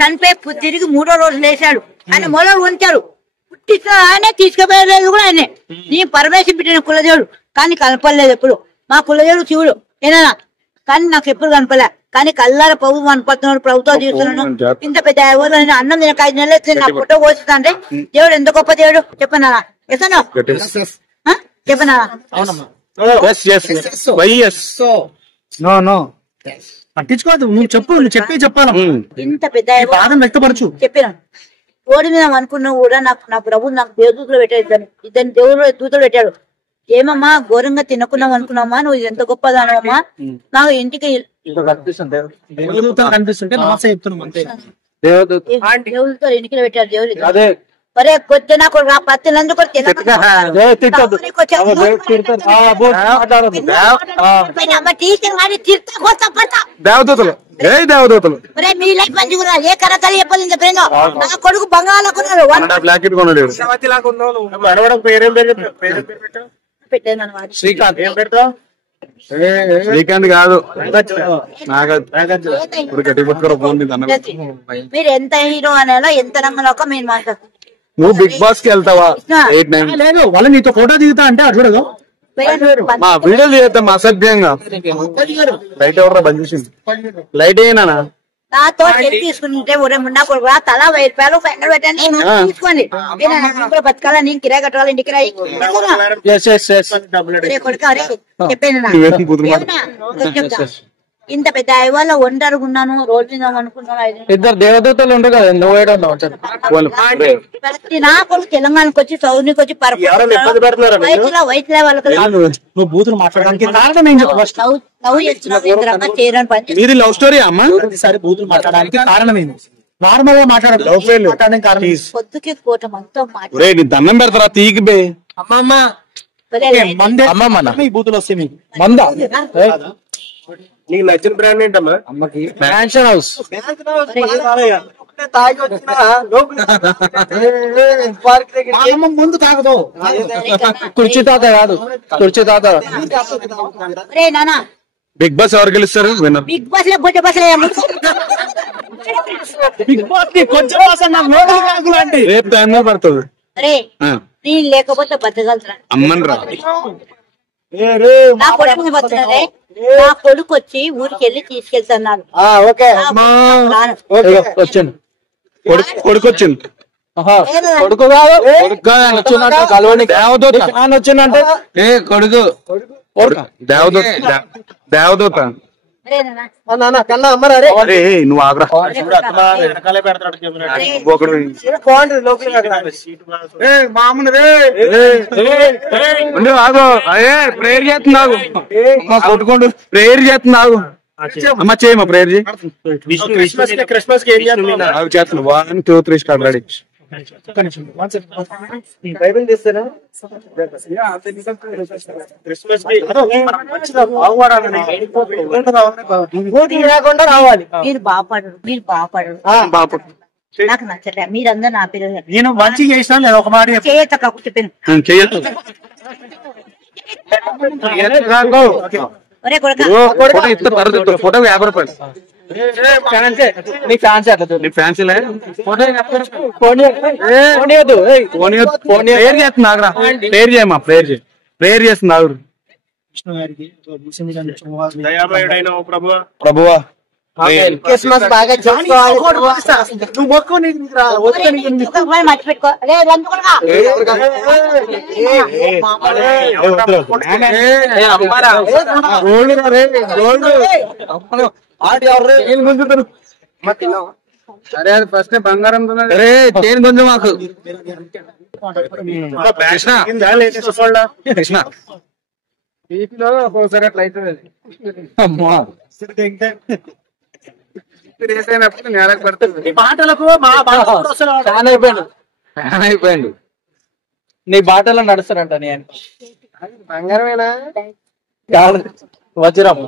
చనిపోయి తిరిగి 3వ రోజు లేచాడు. ఆయన మొదలు ఉంచారు. పుట్టించిన ఆయనే తీసుకుపోయలేదు కూడా ఆయనే. నీ పరమేశ్వరం పెట్టిన కులదేవుడు కానీ కనపడలేదు ఎప్పుడు. మా కులదేవుడు శివుడు ఏనా కానీ నాకు ఎప్పుడు కనపలే. కానీ కల్లార ప్రభుత్వం కనపడుతున్నాడు, ప్రభుత్వం తీస్తున్నాను. ఇంత పెద్ద అన్నం తినక 5 నెలలు నా ఫోటో పోస్తుంటే అంటే దేవుడు ఎంత గొప్ప దేవుడు చెప్పనా? ఎసనా చెప్పనా? పట్టించుకోవద్దు, నువ్వు చెప్పు, నువ్వు చెప్పాలి. ఇంత పెద్ద వ్యక్తపరచు చెప్పినా ఓడి మీద అనుకున్నా కూడా నా ప్రభు నాకు దేవదూతలు పెట్టాడు. ఇద్దరు దేవుడు దూతలు పెట్టాడు. ఏమమ్మా ఘోరంగా తినకున్నాం అనుకున్నామా, నువ్వు ఇది ఎంత గొప్పదానమ్మా. నాకు ఇంటికి కనిపిస్తుంటే దేవుడితో ఎన్నికలు పెట్టారు. దేవుడు ఒరే కొద్ది నాకు పత్తినందుకు మీ లైఫ్ మంచిగా ఏ కరతలు చెప్పాలి చెప్పలేను. నా కొడుకు బంగాళాకున్నాడు పెట్టాను శ్రీకాంత్ కాదు మీరు ఎంత హీరో అనేలా ఎంత రంగంలో మీరు మాట్లాడుతున్నారు. నువ్వు బిగ్ బాస్ కి వెళ్తావా? 8-9 లేదు వాళ్ళు నీతో ఫోటో దిగుతా అంటే అటు చూడదు మా వీడియోలు చేద్దాం అసభ్యంగా. లైట్ ఎవరు బంద్ చేసింది? లైట్ అయినా నాతో తీసుకుంటే ఉన్నా కూడా తలా 1000 రూపాయలు ఫైనల్ పెట్టండి తీసుకోండి. బతకాల నేను కిరాయి కట్టాలి ఇంటికి రాయి కొడుక చెప్పాను. ఇంత పెద్ద ఐవాళ్ళ ఒంటరుగున్నాను, రోడ్ మీద అనుకున్నాను. 2 దేవదూతలు ఉండే కదా నా కొడుకు తెలంగాణకు వచ్చి సౌదీకి వచ్చి వయసులో వాళ్ళకి నువ్వు బూతులు మాట్లాడడానికి కారణం ఏం చెప్పు? ఇది లవ్ స్టోరీ అమ్మా. ఈసారి బూతులు మాట్లాడడానికి కారణం ఏంది? నార్మల్ గా మాట్లాడడానికి కారణం పొద్దుకి కోట మనతో దండం పెడతారా తీకి బే అమ్మమ్మ ఈ బూతులు వస్తాయి మీకు మందా. నీకు నచ్చిన బ్రాండ్ ఏంటమ్మా? అమ్మకి మ్యాన్షన్ హౌస్. ముందు తాగదు కుర్చీ తాత కాదు, కుర్చీ తాత. బిగ్ బాస్ ఎవరు గెలుస్తారు? విన్నర్ బిగ్ బాస్ లో బొట్ట బస్ బిగ్ బాస్ కొంచెం రేపు దాని మీద పడుతుంది. నేను లేకపోతే బతకగలుగుతా అమ్మని రా. నా కొడుకు బతుకున్నారే. నా కొడుకు వచ్చి ఊరికి వెళ్ళి తీసుకెళ్తున్నాను. వచ్చాను కొడుకు వచ్చింది. కొడుకు కాదు వచ్చిందంటే కొడుకు దేవదూత. దేవదూత నువ్వు ఆగ్రా ప్రేయర్ చేస్తున్నావు కొట్టుకోండు. ప్రేయర్ చేస్తున్నావు అమ్మ చేయమ్మా ప్రేయర్ చేయి. క్రిస్మస్ కి చేస్తున్నావు 1 2 3 స్టార్ట్ రెడీ. బైబిల్ తీస్తారా? క్రిస్మస్ రావాలి. మీరు బాగుపడరు, మీరు బాగుపడరు. నాకు నచ్చలే మీరందరూ నా పిల్లలు. నేను మంచి చేసినా ఒక మాట చేయొచ్చు చెప్పాను. ఒరే కొడుకు ఫోటో 50 రూపాయలు. ప్రేయర్ చేయమ్మా ప్రేయర్ చేయి. ప్రేయర్ చేస్తుంది ఆగురు. ప్రభువా క్రిస్మస్ బాగా మర్చిపెట్టుకో. అరే అది ఫస్ట్ బంగారం తేను కొంచెం మాకు కృష్ణ కృష్ణ ఒక్కోసారి అట్లా అవుతుంది. అమ్మా నేలకు పడుతుంది. ఫ్యాన్ అయిపోయింది. నీ బాటలో నడుస్తారంట. నేను బంగారమేనా కాదు వజ్రం.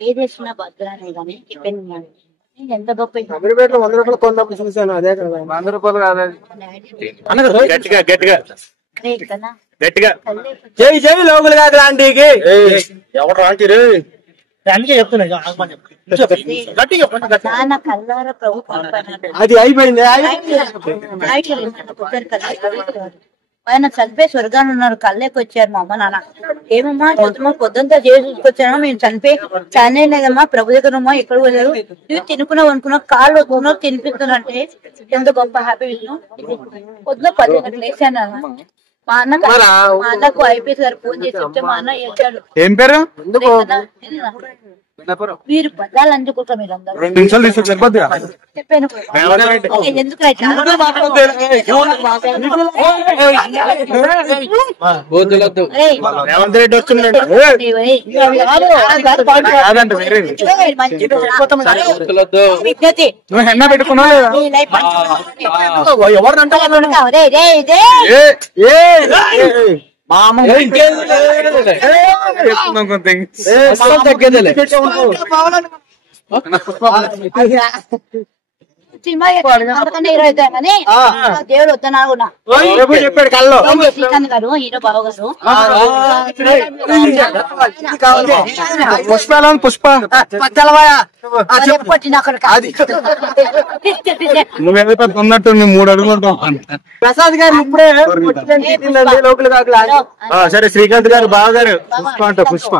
ఏదేసినా భద్రానే కానీ చెప్పాను. ఎంత గొప్ప 100 రూపాయలు కొందాం చూసాను. అదే కదా 100 రూపాయలు కాదు. గట్టిగా గట్టిగా కదా గట్టిగా జై జై లోగులు కాదు ఆంటీకి. ఎవరు ఆంటీ రే? అందుకే చెప్తున్నా ఇక ఆగమని చెప్పు. గట్టిగా చెప్పు, గట్టిగా. నాన్న కల్లార ప్రభు అది అయిపోయింది ఆయన చనిపోయి స్వర్గాన్ని ఉన్నారు, కళ్ళకి వచ్చారు మా అమ్మ నాన్న. ఏమమ్మా పొద్దుమా పొద్దుంతా చేసి చూసుకొచ్చామా, మేము చనిపోయి చానే లేదమ్మా, ప్రభు దగ్గర ఉమ్మా, ఎక్కడ పోయారు, ఇవి తినుకున్నావు అనుకున్నావు, కాళ్ళు వస్తున్నావు తినిపిస్తున్నారంటే ఎంత గొప్ప హ్యాపీ విషయం. పొద్దున 10 గంటలకు లేచాను అన్న. మా అన్నకు ఐపీఎస్ గారు ఫోన్ చేసి చెప్తే మా అన్న ఏడ్చాడు. ఏం పేరు? మీరు పదాలు అందుకుంటా మీరు అందరూ 2 నిమిషాలు తీసుకు సరిపోద్ది. చెప్పాను ఎందుకు రేవంత్ రెడ్డి వస్తున్నాడు. విజ్ఞతి నువ్వు హెన్న పెట్టుకున్నావు లేదా? ఎవరినంటే మా అమ్మ తగ్గేదిలే. సినిమా అందుకనే హీరో అవుతాం కానీ దేవుడు వద్దనా కూడా చెప్పాడు కల్లో శ్రీకాంత్ గారు హీరో బావ గారు పుష్ప పుష్ప పట్టిన అక్కడ నువ్వేదో పెద్ద ఉన్నట్టు 3 అడుగులు ఉంటావు. ప్రసాద్ గారు ఇప్పుడే లోకల్ కాకులు. సరే శ్రీకాంత్ గారు బావ గారు పుష్ప అంట పుష్ప.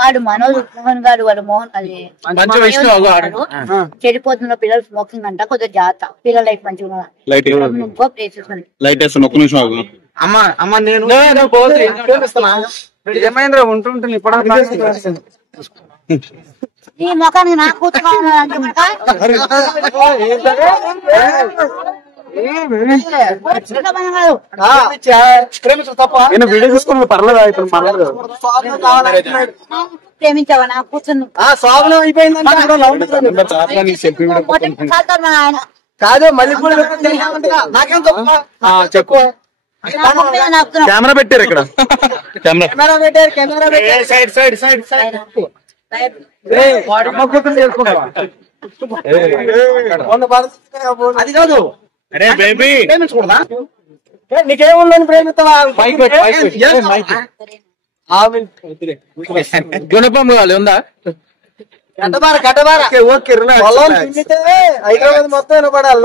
వాడు మనోజ్ మోహన్ గారు వాడు మోహన్ అది చెడిపోతున్న పిల్లలు స్మోకింగ్ అంట, కొద్దిగా జాగ్రత్త, పిల్లల లైఫ్ మంచిగా లైట్ వేస్తాను, ఒక్క నిమిషం ఆగు. అమ్మ నేను ఏమైందిరా ఉంటుంటుంది ఇప్పుడు ఈ ముఖానికి నా కూతురు వీడియో చూసుకుని పర్లేదు, ఇప్పుడు పర్లేదు. ప్రేమించావా నా కూతురు స్వాబలం అయిపోయింది ఆయన కాదు మళ్ళీ నాకేం చెప్పు. కెమెరా పెట్టారు ఇక్కడ, కెమెరా పెట్టారు camera side side side side. అది కాదు అరే బేబీ ప్రేమించకూడదా? నీకేముందని ప్రేమిస్తావా? గుణపం కావాలి ఉందా? కట్టబార హైదరాబాద్ మొత్తం వినపడాలి.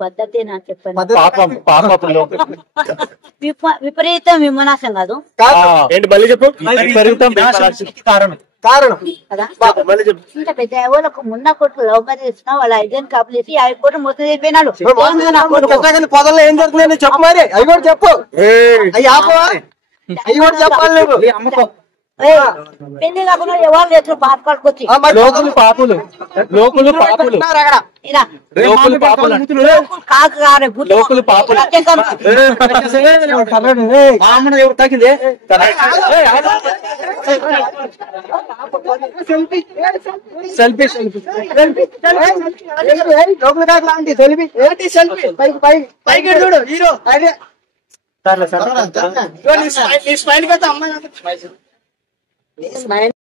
పద్ధతి నాకు చెప్పండి. విపరీతం విమనాశం కాదు ఏంటి మళ్ళీ చెప్పు. కారణం కదా, ఇంత పెద్ద ఎవరికి మున్న కొట్టు లవ్ మ్యారేజ్ ఇచ్చినా వాళ్ళ 5 కాపులు వేసి 5 కోట్లు మొత్తం అయిపోయినాడు. పొదల్లో ఏం జరుగుతుంది చెప్పు, మరి అవి కూడా చెప్పు, అవి ఆపవా, అవి కూడా చెప్పాలి నువ్వు. పెళ్లి కాకుండా ఎవరు లేదు పాపకొచ్చి లోకులు పాపులు, లోకులు పాపులు, లోకులు పాపులు, కాకు కారే లోకులు పాపులు. ఎవరు తాకింది సెల్ఫీ లోపల కాకలాంటి సెల్ఫీ ఏంటి సెల్ఫీ పైకి పైకి పైకి చూడు హీరో. అదే నీ స్మైల్ కదా అమ్మాయి